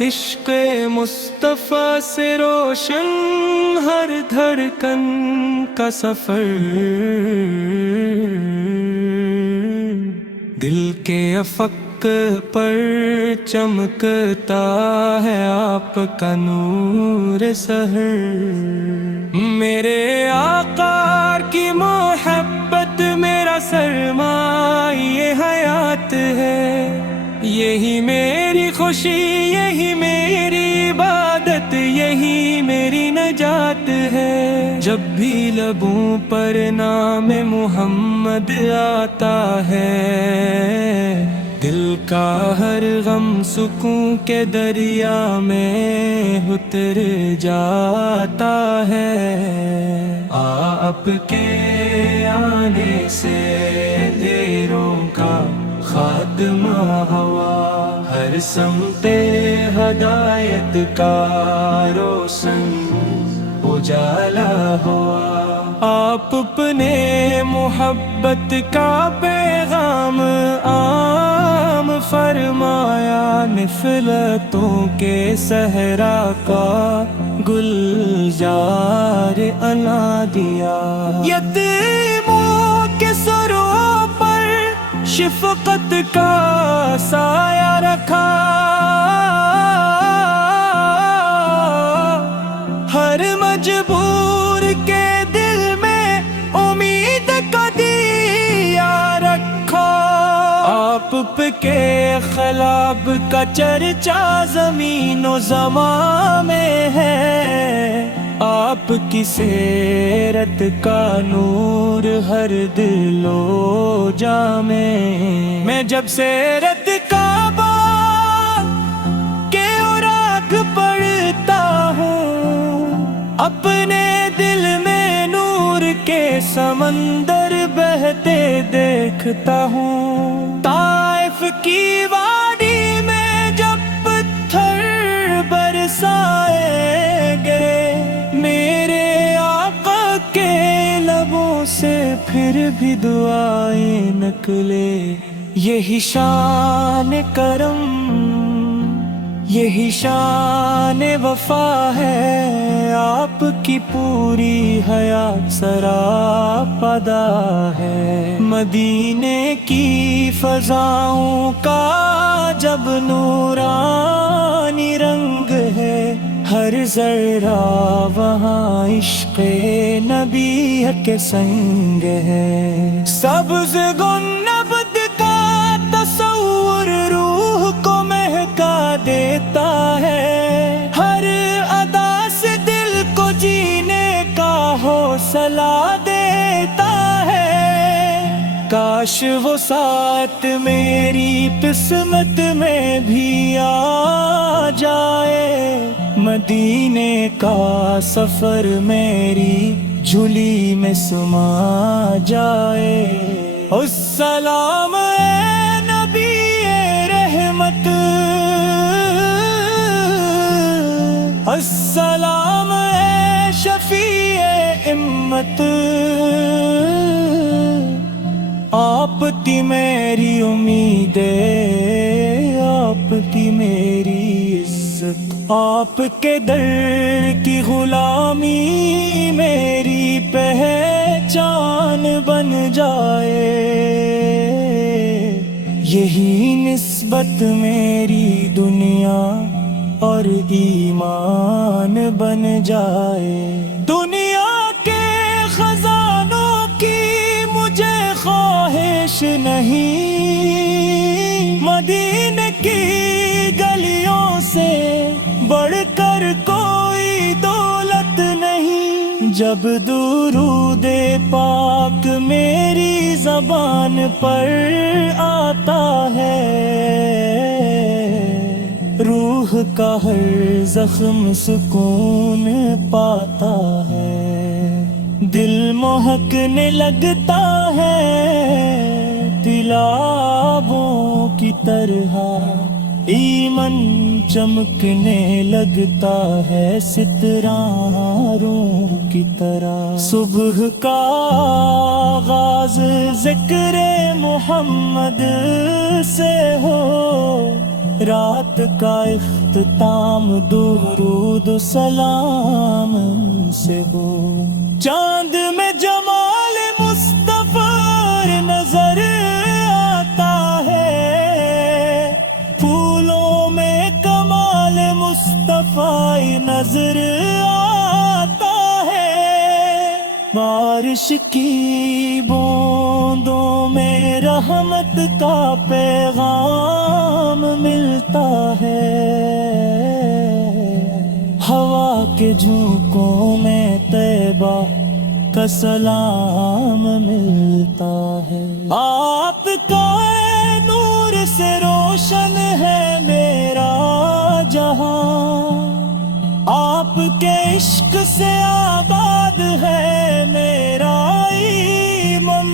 عشق مصطفیٰ سے روشن ہر دھڑکن کا سفر، دل کے افق پر چمکتا ہے آپ کا نور سحر۔ میرے آقا کی محبت میرا سرمایہ حیات ہے، یہی میری خوشی، یہی میری عبادت، یہی میری نجات ہے۔ جب بھی لبوں پر نام محمد آتا ہے، دل کا ہر غم سکون کے دریا میں اتر جاتا ہے۔ آپ کے آنے سے دیروں کا خاتمہ ہوا، ہر سمت ہدایت کا روشن اجالا ہوا۔ آپ اپنے محبت کا پیغام عام فرمایا، نفلتوں کے صحرا کا گلزار بنا دیا۔ یتیموں کے سروں پر شفقت کا سایہ رکھا، ہر مجبور کے دل میں امید کا دیا رکھا۔ آپ کے خلاب کا چرچا زمین و زمان میں ہے، آپ کی سیرت کا نور ہر دل و جاں میں جب سیرت کا باب کے اوراق پڑھتا ہوں، اپنے دل میں نور کے سمندر بہتے دیکھتا ہوں۔ طائف کی وادی میں جب پتھر برسائے گئے، میرے آقا کے لبوں سے پھر بھی دعائیں نکلے۔ یہی شان کرم، یہی شان وفا ہے، آپ کی پوری حیات سراپدا ہے۔ مدینے کی فضاؤں کا جب نورانی رنگ ہے، ہر ذرہ وہاں عشق نبی کے سنگ ہے۔ سبز گنبد کا تصور روح کو مہکا دیتا ہے، ہر ادا سے دل کو جینے کا حوصلہ دیتا ہے۔ کاش وہ ساتھ میری قسمت میں بھی آ جائے، مدینے کا سفر میری جھولی میں سما جائے۔ السلام اے نبی رحمت، السلام اے شفیع امت، آپ تھی میری امید، آپ تھی میری عزت۔ آپ کے در کی غلامی میری پہچان بن جائے، یہی نسبت میری دنیا اور ایمان بن جائے۔ دنیا کے خزانوں کی مجھے خواہش نہیں، مدینے کی گلیوں سے بڑھ کر کوئی دولت نہیں۔ جب درود پاک میری زبان پر آتا ہے، روح کا ہر زخم سکون پاتا ہے، دل مہکنے لگتا ہے تلابوں کی طرح، ایمن چمکنے لگتا ہے ستاروں کی طرح۔ صبح کا آغاز ذکر محمد سے ہو، رات کا اختتام درود و سلام سے ہو. چاند میں جمال مصطفی نظر آتا ہے، پھولوں میں کمال مصطفی نظر آتا ہے. بارش کی بوندوں میں رحمت کا پیغام ملتا ہے، ہوا کے جھونکوں میں طیبہ کا سلام ملتا ہے. آپ کا نور سے روشن ہے میرا جہاں، آپ کے عشق سے آباد ہے میرا ایمان.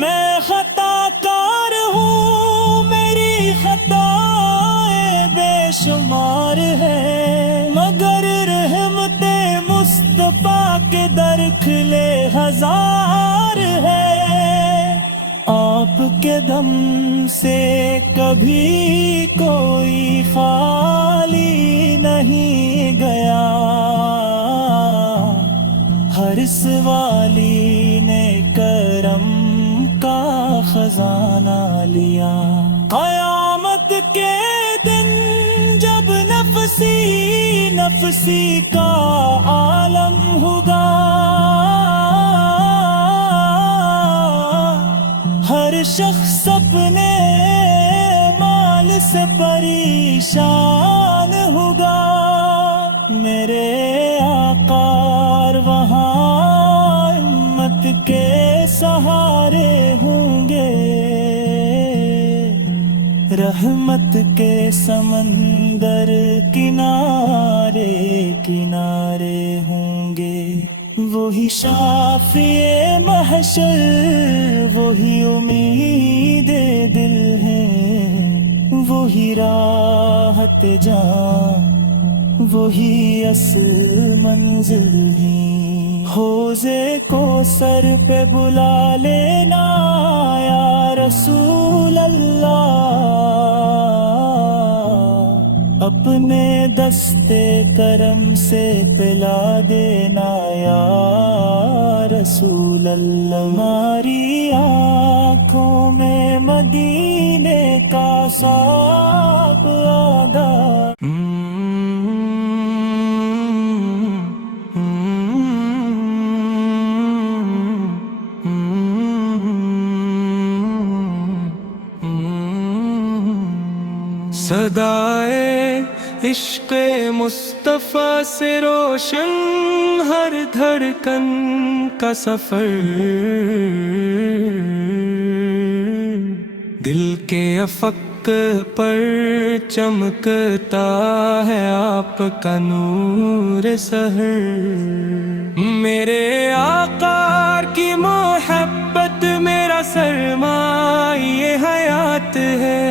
میں خطا کار ہوں، میری خطائیں بے شمار ہے، مگر رحمت مصطفیٰ کے در کھلے ہزار ہے. آپ کے دم سے کبھی کوئی خالی نہیں گیا، ہر سوالی نے کرم کا خزانہ لیا. قیامت کے دن جب نفسی نفسی کا عالم ہوگا، ہر شخص اپنے مال سے پریشان ہوگا. میرے آقا وہاں ہمت کے سہارے ہوں گے، رحمت کے سمندر کنارے کنارے ہوں گے. وہی شافع محشر، وہی امید دل ہے، وہی راحت جان، وہی اصل منزل ہے. حوضے کو سر پہ بلا لینا یا رسول اللہ، اپنے دستے کرم سے پلا دینا یا رسول اللہ. ہماری آنکھوں میں مدینے کا ساپ آگا. صدائے عشق مصطفیٰ سے روشن ہر دھڑکن کا سفر، دل کے افق پر چمکتا ہے آپ کا نور سحر. میرے آقا کی محبت میرا سرمایہ حیات ہے،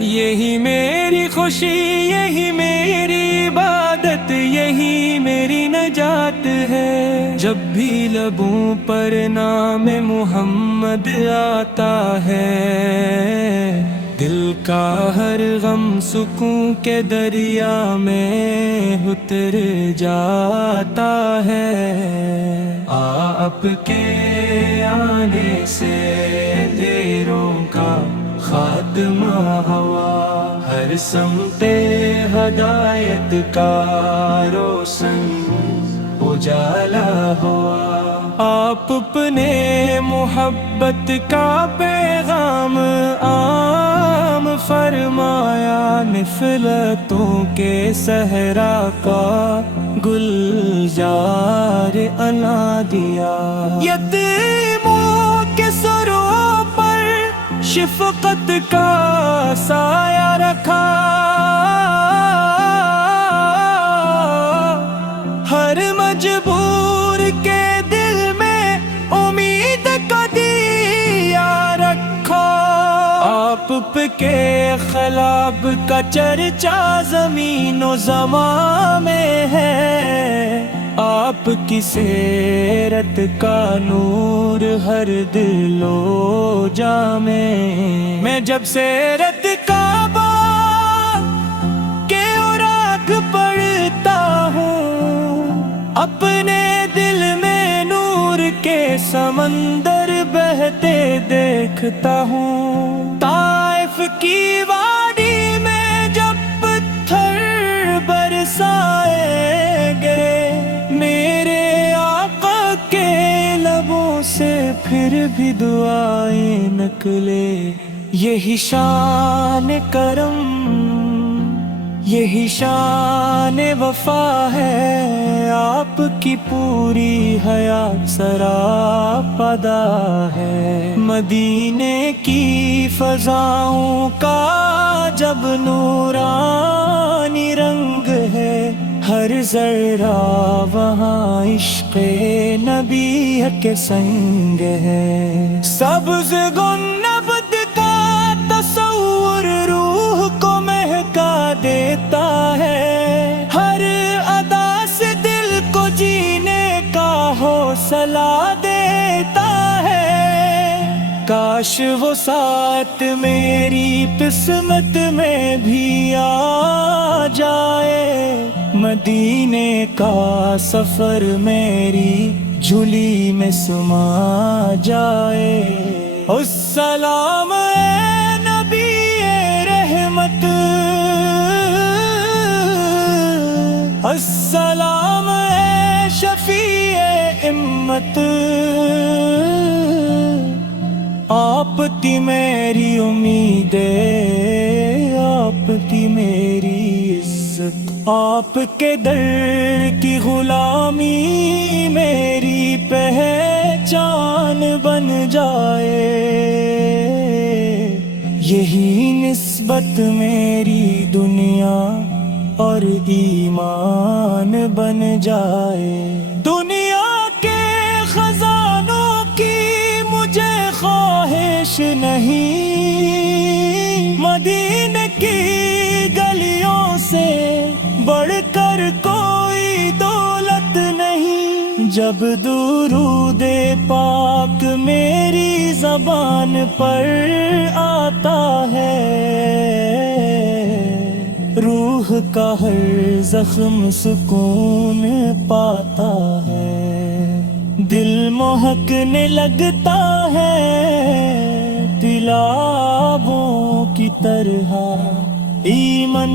یہی میری خوشی، یہی میری عبادت، یہی میری نجات ہے. جب بھی لبوں پر نام محمد آتا ہے، دل کا ہر غم سکون کے دریا میں اتر جاتا ہے. آپ کے آنے سے اندھیروں کا خاتمہ ہوا، ہر سمت ہدایت کا روشن اجالا ہوا. آپ اپنے محبت کا پیغام عام فرمایا، نفلتوں کے صحرا کا گلزار بنا دیا. یتیموں کے سروں پر شفقت کا سایہ رکھا، ہر مجبور کے دل میں امید کا دیا رکھا. آپ کے خلاب کا چرچا زمین و زمان میں ہے، آپ کی سیرت کا نور ہر دل و جاں میں. میں جب سیرت کا اپنے دل میں نور کے سمندر بہتے دیکھتا ہوں، طائف کی وادی میں جب پتھر برسائیں گے میرے آقا کے لبوں سے پھر بھی دعائیں نکلے۔ یہی شان کرم، یہی شان وفا ہے، آپ کی پوری حیات سراپا ہے۔ مدینے کی فضاؤں کا جب نورانی رنگ ہے، ہر ذرہ وہاں عشق نبی کے سنگ ہے۔ سبز گنبد کا تصور روح کو مہکا دیتا ہے، ہر ادا سے دل کو جینے کا حوصلہ دیتا ہے۔ کاش وہ ساتھ میری قسمت میں بھی آ جائے، مدینے کا سفر میری جھولی میں سما جائے۔ السلام اے نبی رحمت، السلام اے شفیع امت، آپ تھی میری امید، آپ تھی میری عزت، آپ کے در کی غلامی میری پہچان بن جائے۔ یہی نسبت میری دنیا اور ایمان بن جائے۔ دنیا کے خزانوں کی مجھے خواہش نہیں، مدینے کی گلیوں سے بڑھ کر کوئی دولت نہیں۔ جب درود پاک میری زبان پر آتا ہے، روح کا ہر زخم سکون پاتا ہے، دل مہکنے لگتا ہے تلابوں کی طرح، ایمن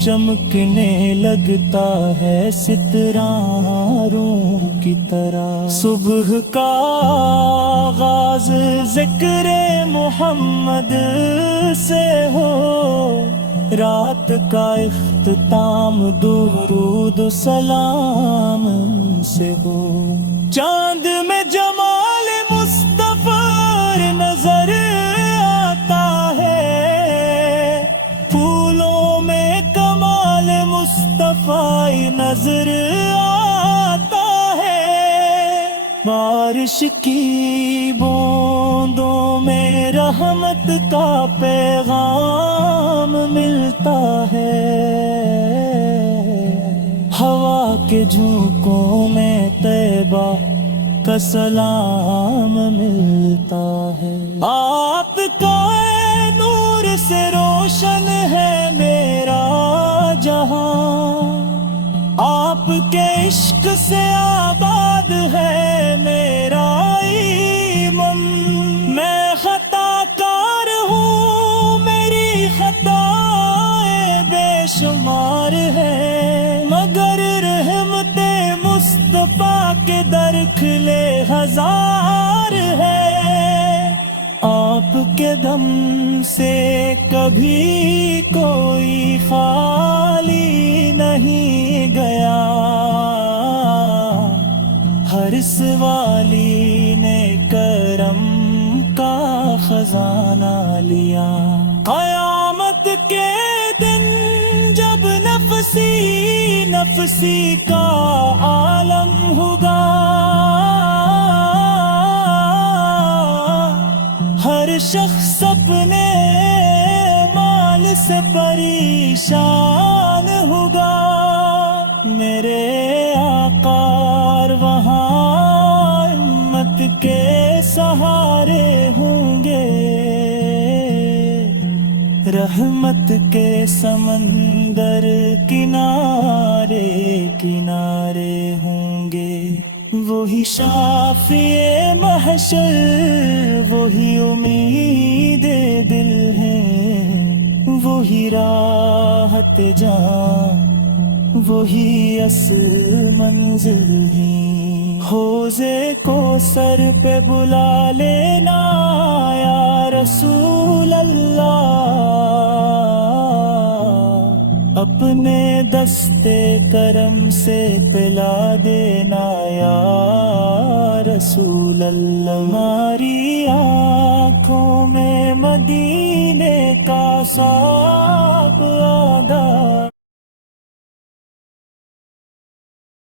چمکنے لگتا ہے ستاروں کی طرح۔ صبح کا آغاز ذکر محمد سے ہو، رات کا اختتام درود و سلام سے ہو۔ چاند میں جمال مصطفی نظر آتا ہے، پھولوں میں کمال مصطفی نظر آتا ہے، بارش کی بوندوں میں رحمت کا پیغام ملتا ہے، ہوا کے جھونکوں میں طیبہ کا سلام ملتا ہے۔ آپ کا نور سے روشن ہے میرا جہاں، آپ کے عشق سے آباد ہے میرا ایمان۔ میں خطا کار ہوں، میری خطائیں بے شمار ہے، مگر رحمت مصطفیٰ کے در کھلے ہزار ہے۔ آپ کے دم سے کبھی کوئی خالی نہیں گیا، ہر سوالی نے کرم کا خزانہ لیا۔ قیامت کے دن جب نفسی نفسی کا عالم ہوگا، ہر شخص اپنے مال سے پریشان ہوگا، میرے آقا وہاں ہمت کے سہارے ہوں گے، رحمت کے سمندر کنارے کنارے ہوں گے۔ وہی شافی محشر وہی امید دل ہے، وہی راحت جان وہی اصل منزل ہے۔ حوضے کو سر پہ بلا لینا یا رسول اللہ، اپنے دستے کرم سے پلا دینا یا رسول اللہ۔ ہماری آنکھوں میں مدینے کا صاف آگاہ